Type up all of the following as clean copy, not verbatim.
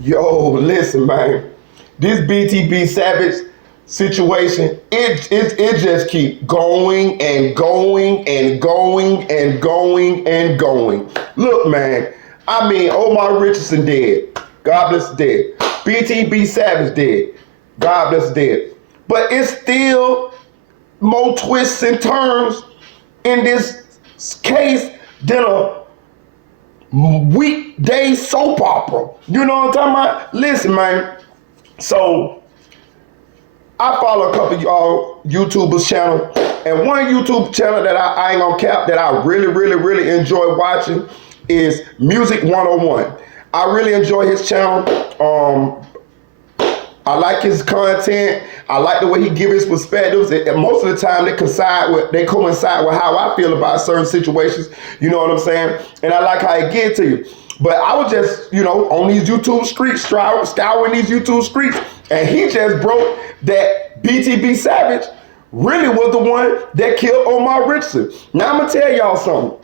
Yo, listen, man. This BTB Savage situation, it just keep going and going and going and going and going. Look, man. I mean, Omar Richardson dead. God bless dead. BTB Savage dead. God bless dead. But it's still more twists and turns in this case than a weekday soap opera. You know what I'm talking about? Listen, man. So I follow a couple of y'all YouTubers channel, and one YouTube channel that I ain't gonna cap that I really enjoy watching is Music 101. I really enjoy his channel. I like his content. I like the way he gives his perspectives. And most of the time they coincide with how I feel about certain situations. You know what I'm saying? And I like how he get to you. But I was just, on these YouTube streets, scouring these YouTube streets, and he just broke that BTB Savage really was the one that killed Omar Richardson. Now I'm gonna tell y'all something.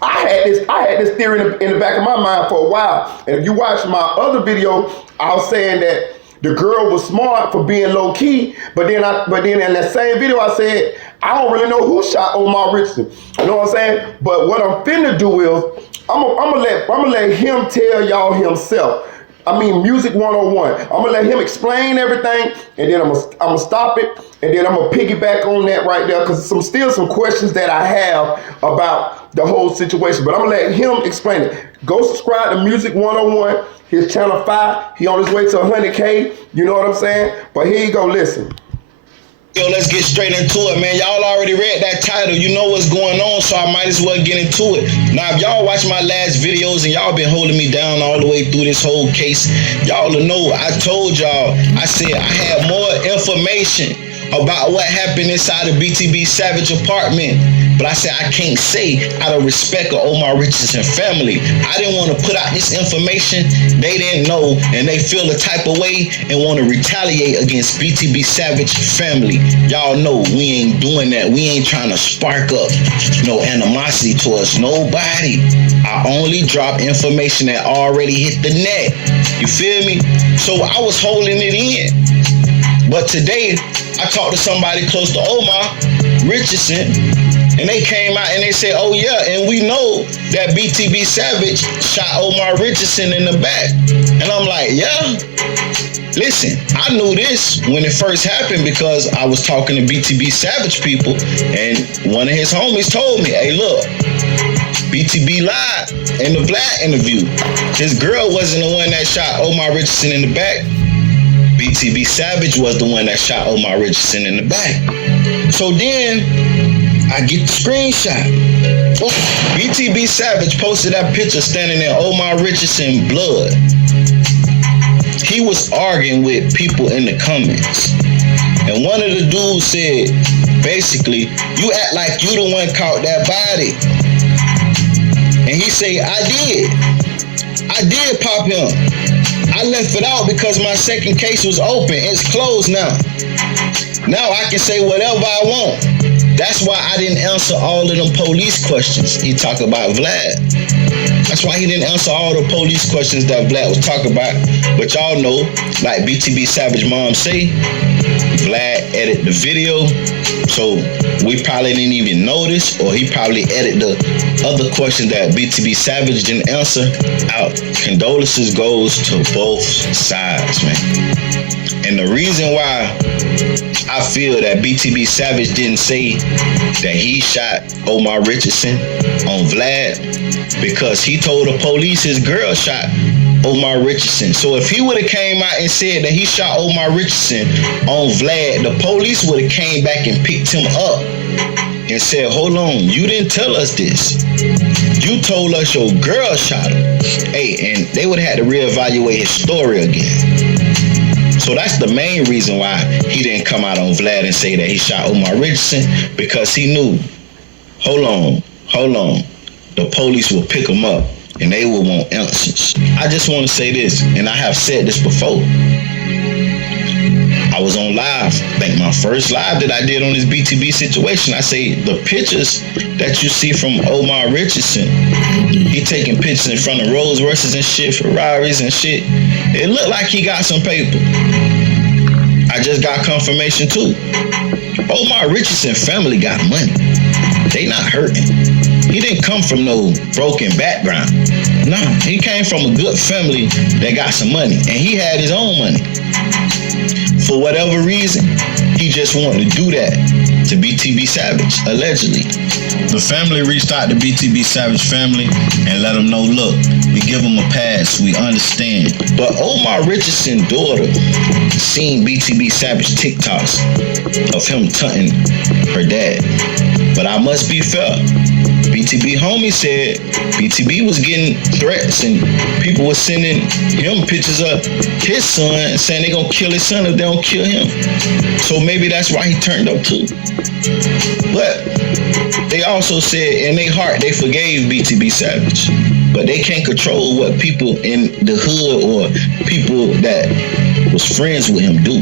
I had this theory in the back of my mind for a while. And if you watch my other video, I was saying that the girl was smart for being low key, but then in that same video I said I don't really know who shot Omar Richardson. You know what I'm saying? But what I'm finna do is I'm gonna let him tell y'all himself. I mean, Music 101. I'm gonna let him explain everything, and then I'm gonna stop it, and then I'm gonna piggyback on that right there because still some questions that I have about the whole situation. But I'm gonna let him explain it. Go subscribe to Music 101. His channel 5. He on his way to 100K. You know what I'm saying? But here you go. Listen. Yo, let's get straight into it, man. Y'all already read that title. You know what's going on, so I might as well get into it. Now, if y'all watch my last videos and y'all been holding me down all the way through this whole case, y'all will know I told y'all, I said I had more information about what happened inside the BTB Savage apartment, but I said I can't say out of respect of Omar Richardson family. I didn't want to put out this information they didn't know, and they feel a type of way and want to retaliate against BTB Savage family. Y'all know we ain't doing that. We ain't trying to spark up no animosity towards nobody. I only drop information that already hit the net. You feel me? So I was holding it in. But today, I talked to somebody close to Omar Richardson, and they came out and they said, oh yeah, and we know that BTB Savage shot Omar Richardson in the back. And I'm like, yeah. Listen, I knew this when it first happened because I was talking to BTB Savage people, and one of his homies told me, hey look, BTB lied in the Black interview. His girl wasn't the one that shot Omar Richardson in the back. BTB Savage was the one that shot Omar Richardson in the back. So then I get the screenshot. BTB Savage posted that picture standing in Omar Richardson blood. He was arguing with people in the comments. And one of the dudes said, basically, you act like you the one caught that body. And he said, I did pop him. I left it out because my second case was open. It's closed now. Now I can say whatever I want. That's why I didn't answer all of them police questions. He talked about Vlad. That's why he didn't answer all the police questions that Vlad was talking about. But y'all know, like BTB Savage mom say, Vlad edited the video. So we probably didn't even notice, or he probably edited the other questions that BTB Savage didn't answer out. Condolences goes to both sides, man. And the reason why I feel that BTB Savage didn't say that he shot Omar Richardson on Vlad, because he told the police his girl shot Omar Richardson. So if he would have came out and said that he shot Omar Richardson on Vlad, the police would have came back and picked him up and said, hold on, you didn't tell us this. You told us your girl shot him. Hey, and they would have had to reevaluate his story again. So that's the main reason why he didn't come out on Vlad and say that he shot Omar Richardson, because he knew, hold on, the police will pick him up and they will want answers. I just want to say this, and I have said this before. I was on live, I think my first live that I did on this BTB situation. I say the pictures that you see from Omar Richardson, he taking pictures in front of Rolls Royces and shit, Ferraris and shit. It looked like he got some paper. I just got confirmation too. Omar Richardson family got money. They not hurting. He didn't come from no broken background. No, he came from a good family that got some money, and he had his own money. For whatever reason, he just wanted to do that to BTB Savage, allegedly. The family reached out to BTB Savage family and let them know, look, we give him a pass, we understand. But Omar Richardson's daughter seen BTB Savage TikToks of him taunting her dad. But I must be fair. BTB homie said BTB was getting threats and people were sending him pictures of his son saying they gonna kill his son if they don't kill him. So maybe that's why he turned up too. But they also said in their heart they forgave BTB Savage. But they can't control what people in the hood or people that was friends with him do.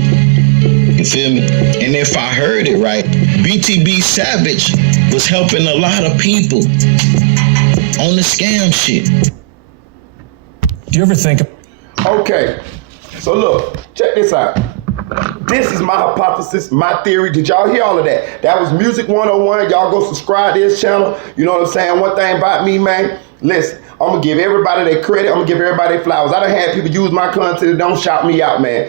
You feel me? And if I heard it right, BTB Savage was helping a lot of people on the scam shit. Do you ever think? Okay, so look, check this out. This is my hypothesis, my theory. Did y'all hear all of that? That was Music 101. Y'all go subscribe to this channel. You know what I'm saying? One thing about me, man, listen, I'm going to give everybody their credit. I'm going to give everybody their flowers. I done had people use my content and don't shout me out, man.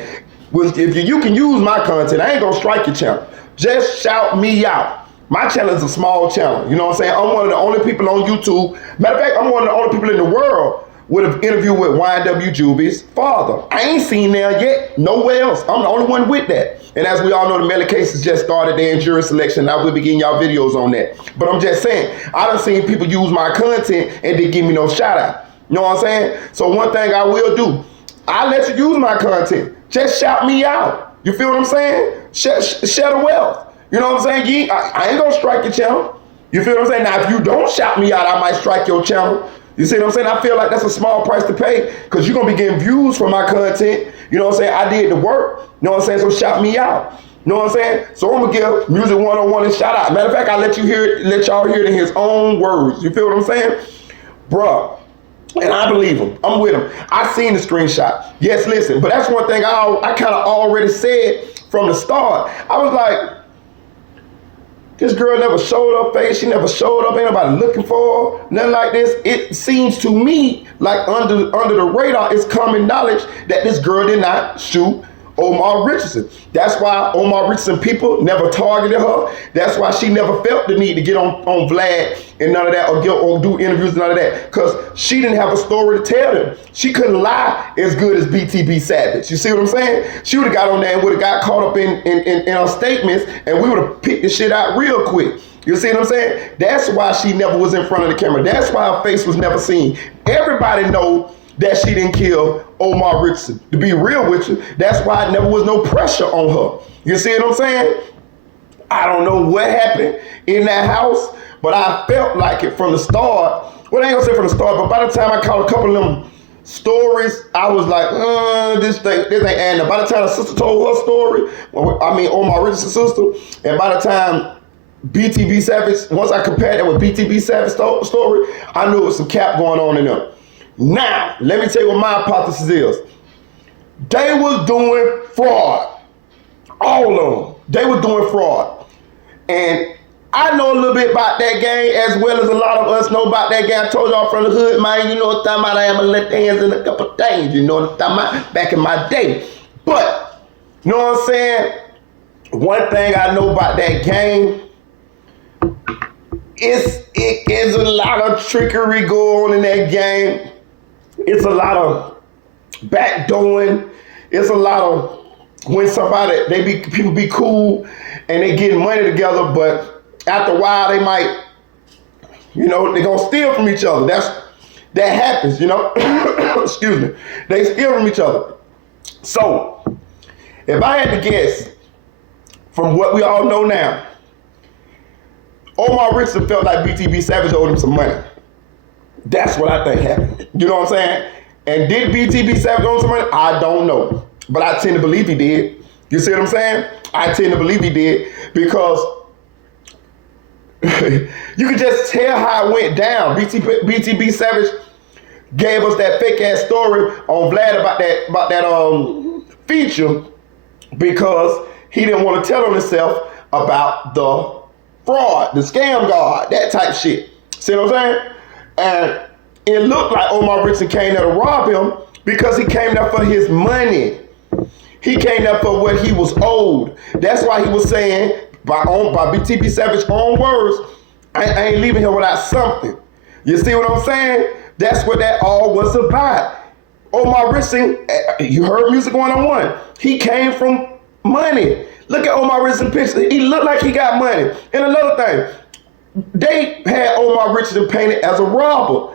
If you can use my content, I ain't going to strike your channel. Just shout me out. My channel is a small channel. You know what I'm saying? I'm one of the only people on YouTube. Matter of fact, I'm one of the only people in the world with an interview with YNW Juby's father. I ain't seen that yet nowhere else. I'm the only one with that. And as we all know, the Melly cases just started their jury selection. I will be getting y'all videos on that. But I'm just saying, I done seen people use my content and they give me no shout out. You know what I'm saying? So one thing I will do, I let you use my content. Just shout me out. You feel what I'm saying? Share the wealth. You know what I'm saying? I ain't gonna strike your channel. You feel what I'm saying? Now, if you don't shout me out, I might strike your channel. You see what I'm saying? I feel like that's a small price to pay because you're going to be getting views from my content. You know what I'm saying? I did the work. You know what I'm saying? So shout me out. You know what I'm saying? So I'm going to give Music 101 a shout out. Matter of fact, I'll let y'all hear it in his own words. You feel what I'm saying? Bruh. And I believe him. I'm with him. I seen the screenshot. Yes, listen. But that's one thing I kind of already said from the start. I was like, this girl never showed her face. She never showed up. Ain't nobody looking for her. Nothing like this. It seems to me like under the radar, it's common knowledge that this girl did not shoot Omar Richardson. That's why Omar Richardson people never targeted her. That's why she never felt the need to get on Vlad and none of that, or do interviews and none of that, because she didn't have a story to tell them. She couldn't lie as good as BTB Savage. You see what I'm saying? She would have got on there and would have got caught up in her statements, and we would have picked the shit out real quick. You see what I'm saying? That's why she never was in front of the camera. That's why her face was never seen. Everybody know that she didn't kill Omar Richardson. To be real with you, that's why there never was no pressure on her. You see what I'm saying? I don't know what happened in that house, but I felt like it from the start. Well, I ain't gonna say from the start, but by the time I caught a couple of them stories, I was like, this ain't adding up. By the time the sister told her story, Omar Richardson's sister, and by the time BTB Savage, once I compared that with BTB Savage story, I knew it was some cap going on in them. Now, let me tell you what my hypothesis is. They was doing fraud. All of them. They were doing fraud. And I know a little bit about that game as well as a lot of us know about that game. I told y'all from the hood, man, you know what I'm talking about. I am a left hands in a couple things. You know what I'm talking about? Back in my day. But, you know what I'm saying? One thing I know about that game, it is a lot of trickery going on in that game. It's a lot of backdooring. It's a lot of when people be cool and they getting money together, but after a while they might, they're gonna steal from each other. That happens, Excuse me. They steal from each other. So, if I had to guess, from what we all know now, Omar Richardson felt like BTB Savage owed him some money. That's what I think happened. You know what I'm saying? And did BTB Savage owe him some money? I don't know. But I tend to believe he did. You see what I'm saying? I tend to believe he did because you could just tell how it went down. BTB Savage gave us that fake ass story on Vlad about that feature because he didn't want to tell on himself about the fraud, the scam guard, that type shit. See what I'm saying? And it looked like Omar Richardson came there to rob him because he came there for his money. He came there for what he was owed. That's why he was saying, by BTB Savage's own words, I ain't leaving here without something. You see what I'm saying? That's what that all was about. Omar Richardson, you heard Music 101. He came from money. Look at Omar Richardson's picture. He looked like he got money. And another thing, they had Omar Richardson painted as a robber.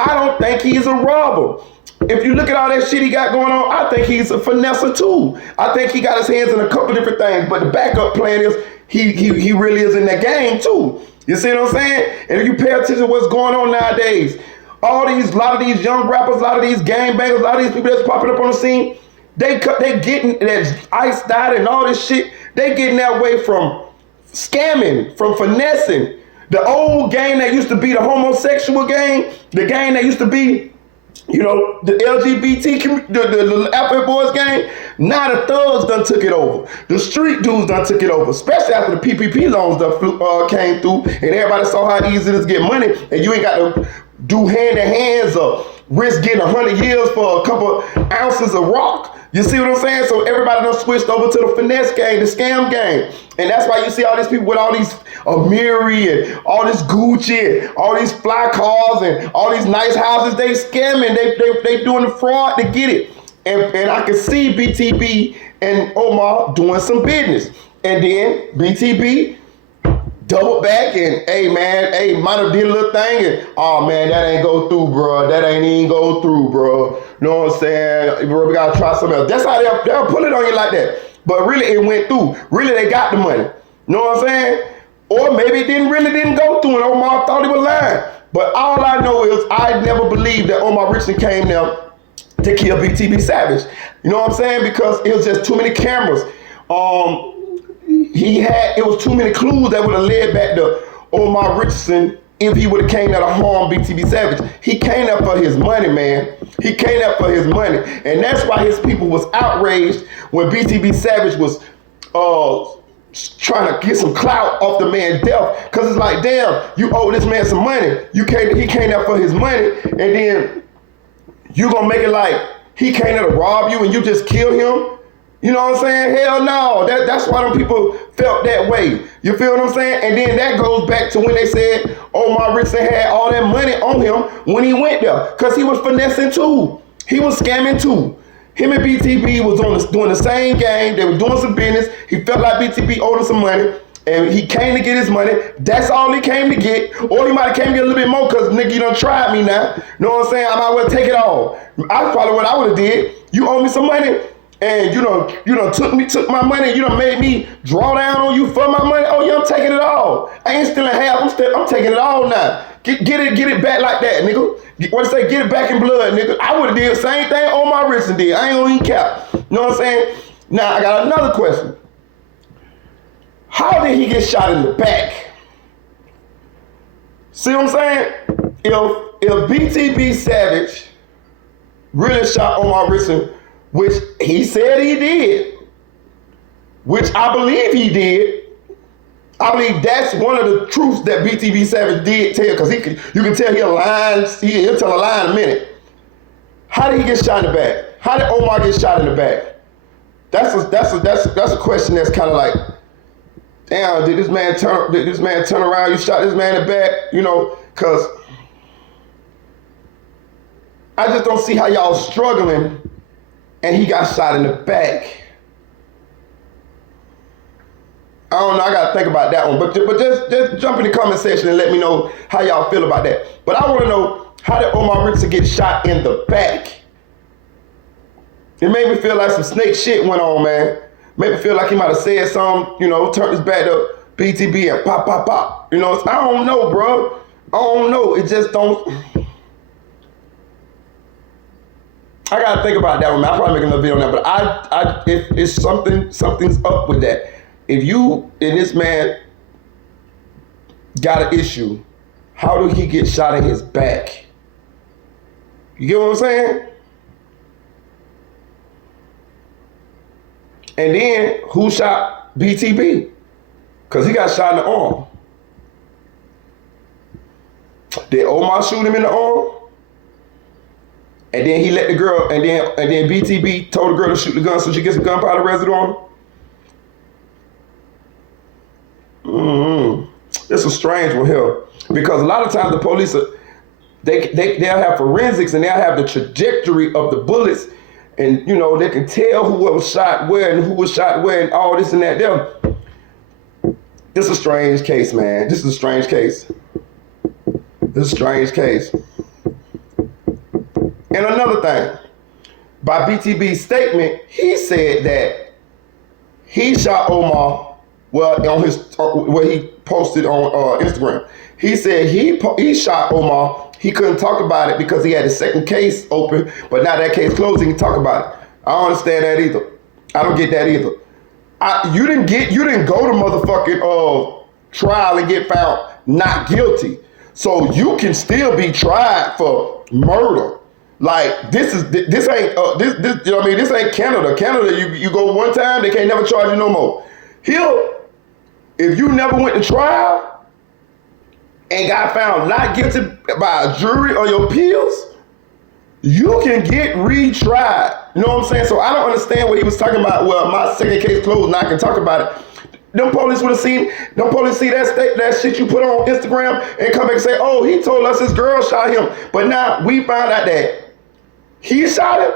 I don't think he's a robber. If you look at all that shit he got going on, I think he's a finesser too. I think he got his hands in a couple different things, but the backup plan is he really is in that game too. You see what I'm saying? And if you pay attention to what's going on nowadays, a lot of these young rappers, a lot of these gang bangers, a lot of these people that's popping up on the scene, they getting that iced out and all this shit. They getting that way from scamming, from finessing. The old gang that used to be the homosexual gang, the gang that used to be, you know, the LGBT, the Apple Boys gang, now the thugs done took it over. The street dudes done took it over, especially after the PPP loans that came through and everybody saw how easy it is to get money and you ain't got to do hand-to-hands or risk getting 100 years for a couple ounces of rock. You see what I'm saying? So everybody done switched over to the finesse game, the scam game. And that's why you see all these people with all these Amiri and all this Gucci and all these fly cars and all these nice houses. They scamming, they doing the fraud to get it. And I can see BTB and Omar doing some business. And then BTB double back and, hey man, hey, might have did a little thing and, oh man, that ain't go through, bro. That ain't even go through, bro. You know what I'm saying? Bro, we gotta try something else. That's how they'll put it on you like that. But really, it went through. Really, they got the money. You know what I'm saying? Or maybe it didn't go through and Omar thought he was lying. But all I know is I never believed that Omar Richardson came there to kill BTB Savage. You know what I'm saying? Because it was just too many cameras. It was too many clues that would have led back to Omar Richardson if he would have came there to harm BTB Savage. He came there for his money, man. He came there for his money. And that's why his people was outraged when BTB Savage was trying to get some clout off the man's death. Cause it's like, damn, you owe this man some money. He came there for his money, and then you gonna make it like he came there to rob you and you just kill him? You know what I'm saying? Hell no. That's why them people felt that way. You feel what I'm saying? And then that goes back to when they said Omar Richardson had all that money on him when he went there. Because he was finessing too. He was scamming too. Him and BTB was doing the same game. They were doing some business. He felt like BTB owed him some money. And he came to get his money. That's all he came to get. Or he might have came to get a little bit more because, nigga, you done tried me now. You know what I'm saying? I might well take it all. That's probably what I would have did. You owe me some money. And you done took my money, you done made me draw down on you for my money. Oh yeah, I'm taking it all. I ain't stealing half, I'm taking it all now. Get it back like that, nigga. What they say, get it back in blood, nigga. I would have did the same thing Omar Richardson did. I ain't gonna even cap. You know what I'm saying? Now I got another question. How did he get shot in the back? See what I'm saying? If BTB Savage really shot Omar Richardson, which he said he did, which I believe he did. I believe that's one of the truths that BTB Savage did tell, because you can tell he'll tell a lie in a minute. How did he get shot in the back? How did Omar get shot in the back? That's a question that's kind of like, damn, did this man turn around? You shot this man in the back, you know? Because I just don't see how y'all struggling. And he got shot in the back. I don't know, I gotta think about that one. But just jump in the comment section and let me know how y'all feel about that. But I wanna know, how did Omar Richardson get shot in the back? It made me feel like some snake shit went on, man. Made me feel like he might have said something, you know, turned his back to BTB and pop, pop, pop. You know, I don't know, bro. I don't know, it just don't. I gotta think about that one, man. I'll probably make another video on that, but it's something's up with that. If you and this man got an issue, how did he get shot in his back? You get what I'm saying? And then who shot BTB? Because he got shot in the arm. Did Omar shoot him in the arm? And then he let the girl, and then BTB told the girl to shoot the gun so she gets some gunpowder residue on him? It's a strange one here. Because a lot of times the police, they'll have forensics and they'll have the trajectory of the bullets, and you know, they can tell who was shot where and who was shot where and all this and that. This is a strange case, man. This is a strange case. This is a strange case. And another thing, by BTB's statement, he said that he shot Omar, well, on his what he posted on Instagram. He said he shot Omar. He couldn't talk about it because he had a second case open, but now that case closed, he can talk about it. I don't understand that either. I don't get that either. You didn't go to motherfucking trial and get found not guilty, so you can still be tried for murder. Like this ain't this you know what I mean? This ain't Canada. Canada, you go one time, they can't never charge you no more. Here, if you never went to trial and got found not guilty by a jury on your peers, you can get retried. You know what I'm saying? So I don't understand what he was talking about. Well, my second case closed, now I can talk about it. Them police would have seen, them police see that shit you put on Instagram and come back and say, oh, he told us his girl shot him. But now we found out that he shot him.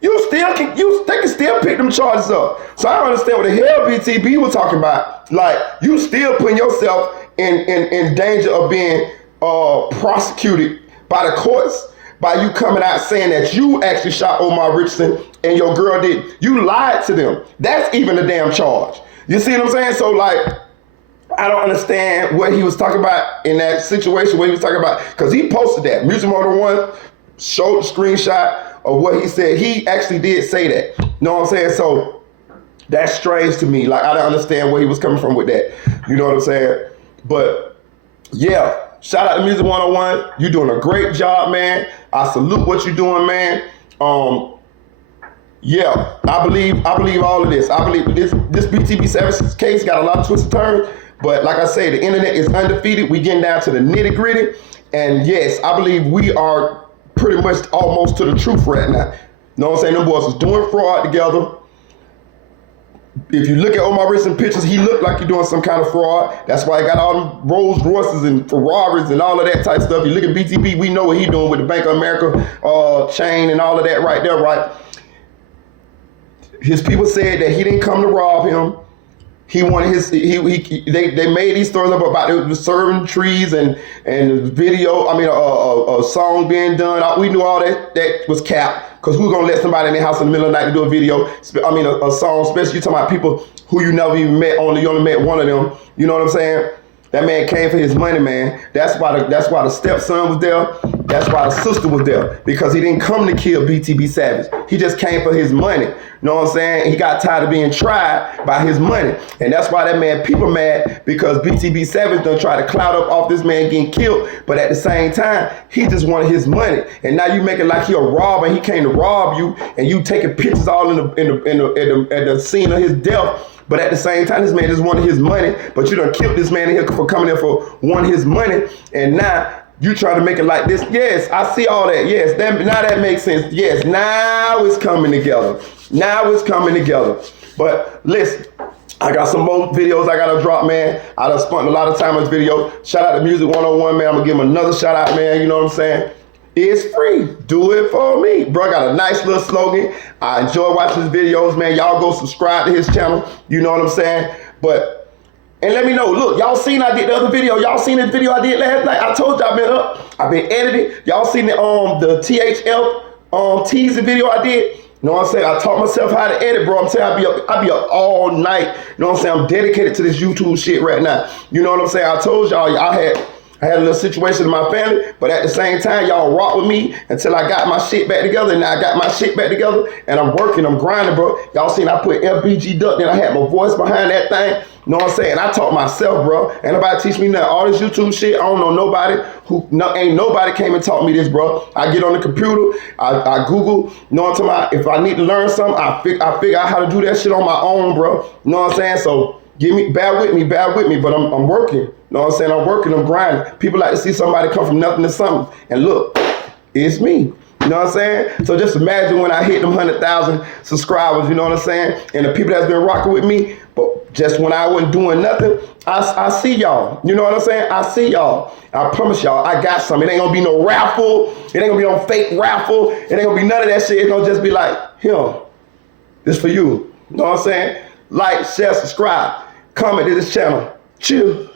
They can still pick them charges up. So I don't understand what the hell BTB was talking about. Like, you still putting yourself in danger of being prosecuted by the courts by you coming out saying that you actually shot Omar Richardson and your girl did. You lied to them. That's even a damn charge. You see what I'm saying? So like, I don't understand what he was talking about in that situation, what he was talking about, because he posted that. Music Motor 1 showed the screenshot of what he said. He actually did say that. You know what I'm saying? So that's strange to me. Like, I don't understand where he was coming from with that. You know what I'm saying? But yeah, shout out to Music 101. You're doing a great job, man. I salute what you're doing, man. Yeah, I believe all of this. I believe this BTB Savage case got a lot of twists and turns, but like I say, the internet is undefeated. We getting down to the nitty gritty, and yes, I believe we are pretty much almost to the truth right now. You know what I'm saying? Them boys was doing fraud together. If you look at Omar Richardson pictures, he looked like he's doing some kind of fraud. That's why he got all them Rolls Royces and Ferraris and all of that type stuff. You look at BTB, we know what he's doing with the Bank of America chain and all of that right there, right? His people said that he didn't come to rob him. He wanted his. They made these stories up about it was serving trees and video. I mean, a song being done. We knew all that was cap, because who's gonna let somebody in their house in the middle of the night to do a video? I mean, a song, especially you talking about people who you never even met. You only met one of them. You know what I'm saying? That man came for his money, man. That's why the stepson was there. That's why the sister was there, because he didn't come to kill BTB Savage. He just came for his money. You know what I'm saying? He got tired of being tried by his money. And that's why that man, people mad, because BTB Savage done try to clout up off this man getting killed. But at the same time, he just wanted his money. And now you make it like he a robber and he came to rob you, and you taking pictures all at the scene of his death. But at the same time, this man just wanted his money, but you done killed this man in here for coming in for wanting his money, and now you try to make it like this. Yes, I see all that. Yes, now that makes sense. Yes, now it's coming together. Now it's coming together. But listen, I got some more videos I gotta drop, man. I done spent a lot of time on this video. Shout out to Music 101, man. I'm gonna give him another shout out, man. You know what I'm saying? It's free. Do it for me. Bro, got a nice little slogan. I enjoy watching his videos, man. Y'all go subscribe to his channel. You know what I'm saying? And let me know. Look, y'all seen I did the other video. Y'all seen this video I did last night? I told y'all I've been up. I've been editing. Y'all seen the THL teaser video I did? You know what I'm saying? I taught myself how to edit, bro. I'm saying I be up all night. You know what I'm saying? I'm dedicated to this YouTube shit right now. You know what I'm saying? I told y'all I had a little situation in my family, but at the same time, y'all rock with me until I got my shit back together. And now I got my shit back together, and I'm working, I'm grinding, bro. Y'all seen I put MPG duck, then I had my voice behind that thing. You know what I'm saying? I taught myself, bro. Ain't nobody teach me nothing. All this YouTube shit, I don't know nobody ain't nobody came and taught me this, bro. I get on the computer, I Google, you know what I'm talking about? If I need to learn something, I figure out how to do that shit on my own, bro. You know what I'm saying? So bear with me, but I'm working. You know what I'm saying? I'm working, I'm grinding. People like to see somebody come from nothing to something. And look, it's me. You know what I'm saying? So just imagine when I hit them 100,000 subscribers, you know what I'm saying? And the people that's been rocking with me, but just when I wasn't doing nothing, I see y'all. You know what I'm saying? I see y'all. I promise y'all, I got some. It ain't gonna be no raffle. It ain't gonna be no fake raffle. It ain't gonna be none of that shit. It's gonna just be like, here, this for you. You know what I'm saying? Like, share, subscribe, comment to this channel. Chill.